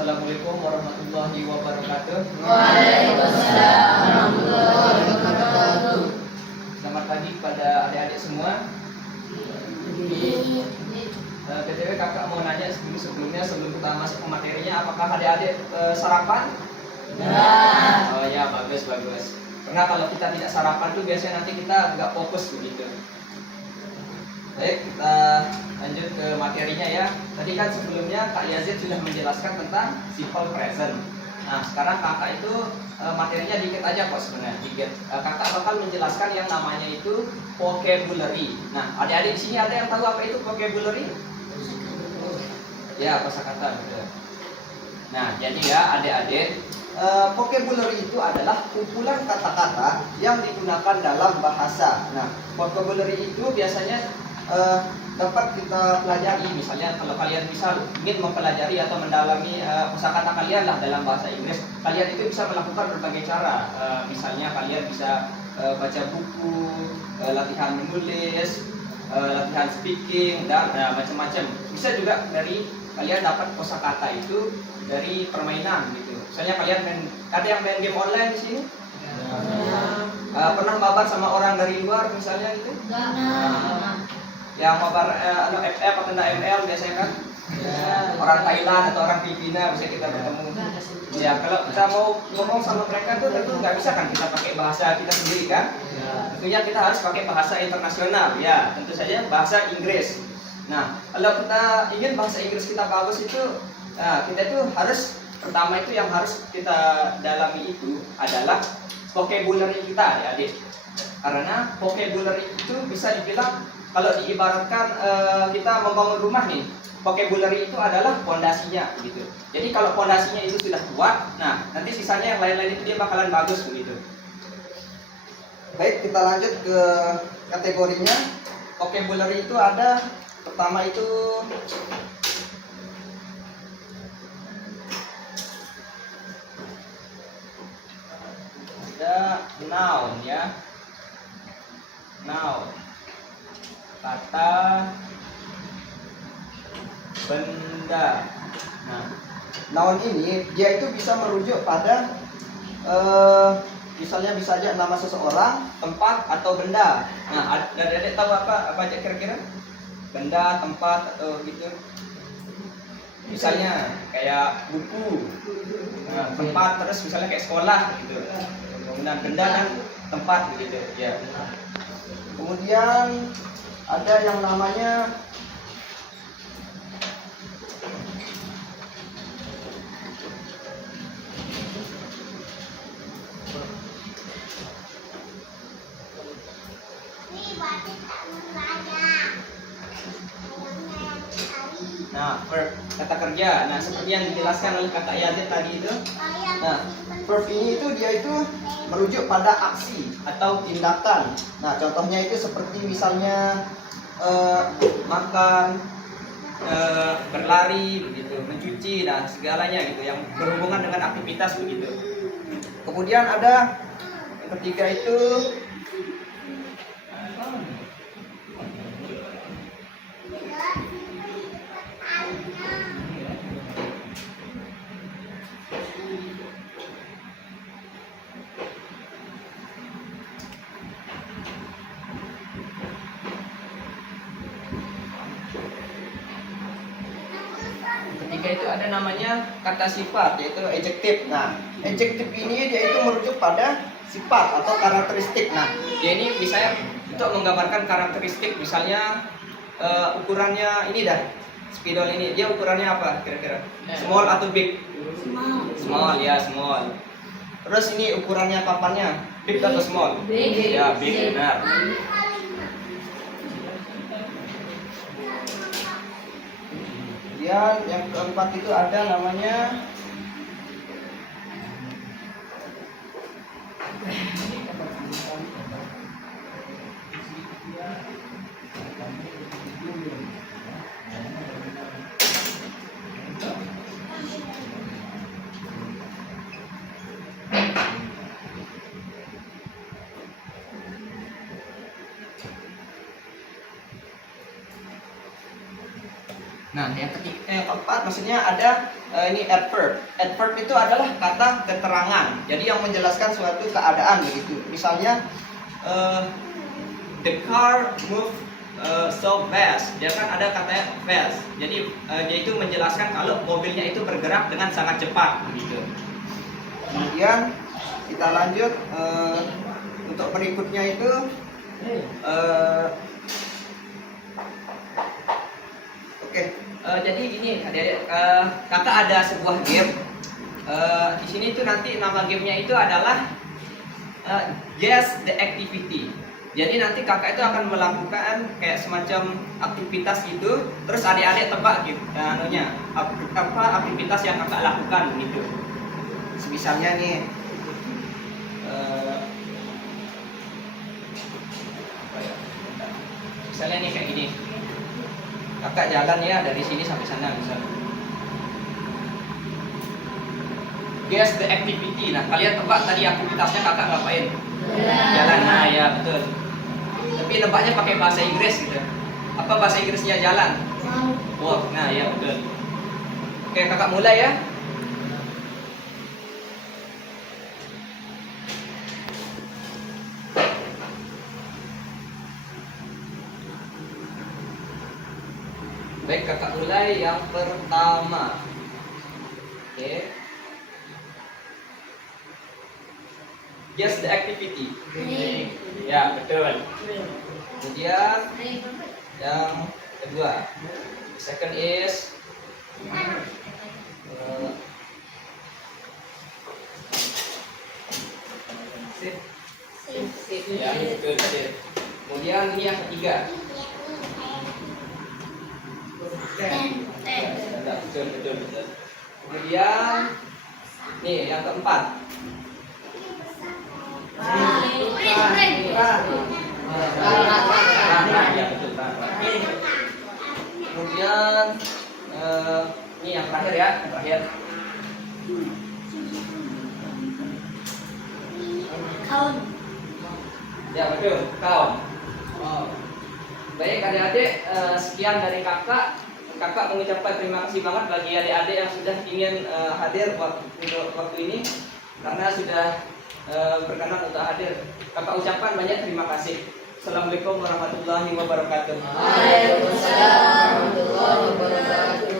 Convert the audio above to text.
Assalamualaikum warahmatullahi wabarakatuh. Waalaikumsalam warahmatullahi wabarakatuh. Selamat pagi kepada adik-adik semua. BTW kakak mau nanya sebelum kita masuk ke materinya, apakah adik-adik sarapan? Ya. Oh ya, bagus. Karena kalau kita tidak sarapan tuh biasanya nanti kita nggak fokus begitu. Baik, kita lanjut ke materinya ya. Tadi kan sebelumnya Kak Yazid sudah menjelaskan tentang simple present. Nah, sekarang kakak itu materinya dikit aja kok sebenarnya, dikit. Kakak bakal menjelaskan yang namanya itu vocabulary. Nah, adik-adik di sini ada yang tahu apa itu vocabulary? Ya, kosakata. Nah, jadi ya adik-adik, vocabulary itu adalah kumpulan kata-kata yang digunakan dalam bahasa. Nah, vocabulary itu biasanya dapat kita pelajari. Misalnya kalau kalian bisa ingin mempelajari atau mendalami kosakata kalian lah dalam bahasa Inggris, kalian itu bisa melakukan berbagai cara. Misalnya kalian bisa baca buku, latihan menulis, latihan speaking, dan macam-macam. Bisa juga dari kalian dapat kosakata itu dari permainan gitu. Misalnya kalian ada yang main game online di sini? Pernah mabar sama orang dari luar misalnya gitu? Yang mabar FF atau ML biasanya kan? Orang Thailand atau orang Filipina bisa kita bertemu. Ya, kalau kita mau ngomong sama mereka tuh tentu nggak bisa kan kita pakai bahasa kita sendiri kan? Tentunya kita harus pakai bahasa internasional ya, tentu saja bahasa Inggris. Nah, kalau kita ingin bahasa Inggris kita bagus itu, kita itu harus pertama itu yang harus kita dalami itu adalah vocabulary kita ya adik. Karena vocabulary itu bisa dibilang kalau diibaratkan kita membangun rumah nih, vocabulary itu adalah fondasinya gitu. Jadi kalau fondasinya itu sudah kuat, nah nanti sisanya yang lain-lain itu dia bakalan bagus begitu. Baik, kita lanjut ke kategorinya. Vocabulary itu ada pertama itu ada noun ya. Noun, kata benda. Nah, noun ini dia itu bisa merujuk pada misalnya bisa aja nama seseorang, tempat atau benda. Nah, adik-adik tahu apa aja kira-kira? Benda, tempat atau gitu. Misalnya kayak buku, tempat, terus misalnya kayak sekolah gitu. Kemudian benda dan tempat gitu ya. Kemudian ada yang namanya verb, kata kerja. Nah, seperti yang dijelaskan oleh Kak Yazid tadi itu. Nah, verb ini itu dia itu merujuk pada aksi atau tindakan. Nah, contohnya itu seperti misalnya makan, berlari begitu, mencuci dan segalanya gitu yang berhubungan dengan aktivitas begitu. Kemudian ada yang ketiga itu ada namanya kata sifat yaitu adjective. Nah, adjective ini dia itu merujuk pada sifat atau karakteristik. Nah, dia ini misalnya untuk menggambarkan karakteristik, misalnya ukurannya ini dah, spidol ini dia ukurannya apa kira-kira? Small atau big? Small ya, small. Terus ini ukurannya papannya big atau small? Big. Ya, big, benar. Kemudian yang keempat itu ada namanya Nah, yang keempat maksudnya ada ini adverb. Adverb itu adalah kata keterangan. Jadi yang menjelaskan suatu keadaan begitu. Misalnya the car move so fast. Dia kan ada katanya fast. Jadi dia itu menjelaskan kalau mobilnya itu bergerak dengan sangat cepat begitu. Kemudian kita lanjut untuk berikutnya itu oke. Jadi gini adik-adik, kakak ada sebuah game. Di sini tuh nanti nama gamenya itu adalah guess the activity. Jadi nanti kakak itu akan melakukan kayak semacam aktivitas gitu, terus adik-adik tebak gitu, apa aktivitas yang kakak lakukan gitu. Misalnya nih, misalnya nih kayak gini, kakak jalan ya dari sini sampai sana misalnya. Guess the activity. Nah, kalian tebak tadi aktivitasnya kakak ngapain? Jalan. Nah, ya betul. Tapi nebaknya pakai bahasa Inggris gitu. Apa bahasa Inggrisnya jalan? Walk. Nah, ya betul. Oke, kakak mulai ya. Baik, kakak mulai yang pertama. Oke. Guess the activity. Ya, betul. Kemudian yang kedua. Second is ya, betul, betul. Kemudian ini yang ketiga. Betul, betul, betul. Kemudian nih yang keempat. Ya, betul. Kemudian ini yang terakhir ya, yang terakhir. Ya, betul, count. Baik adik-adik, sekian dari kakak. Kakak mengucapkan terima kasih banget bagi adik-adik yang sudah ingin hadir waktu ini, karena sudah berkenan untuk hadir. Kakak ucapkan banyak terima kasih. Assalamualaikum warahmatullahi wabarakatuh. Waalaikumsalam warahmatullahi wabarakatuh.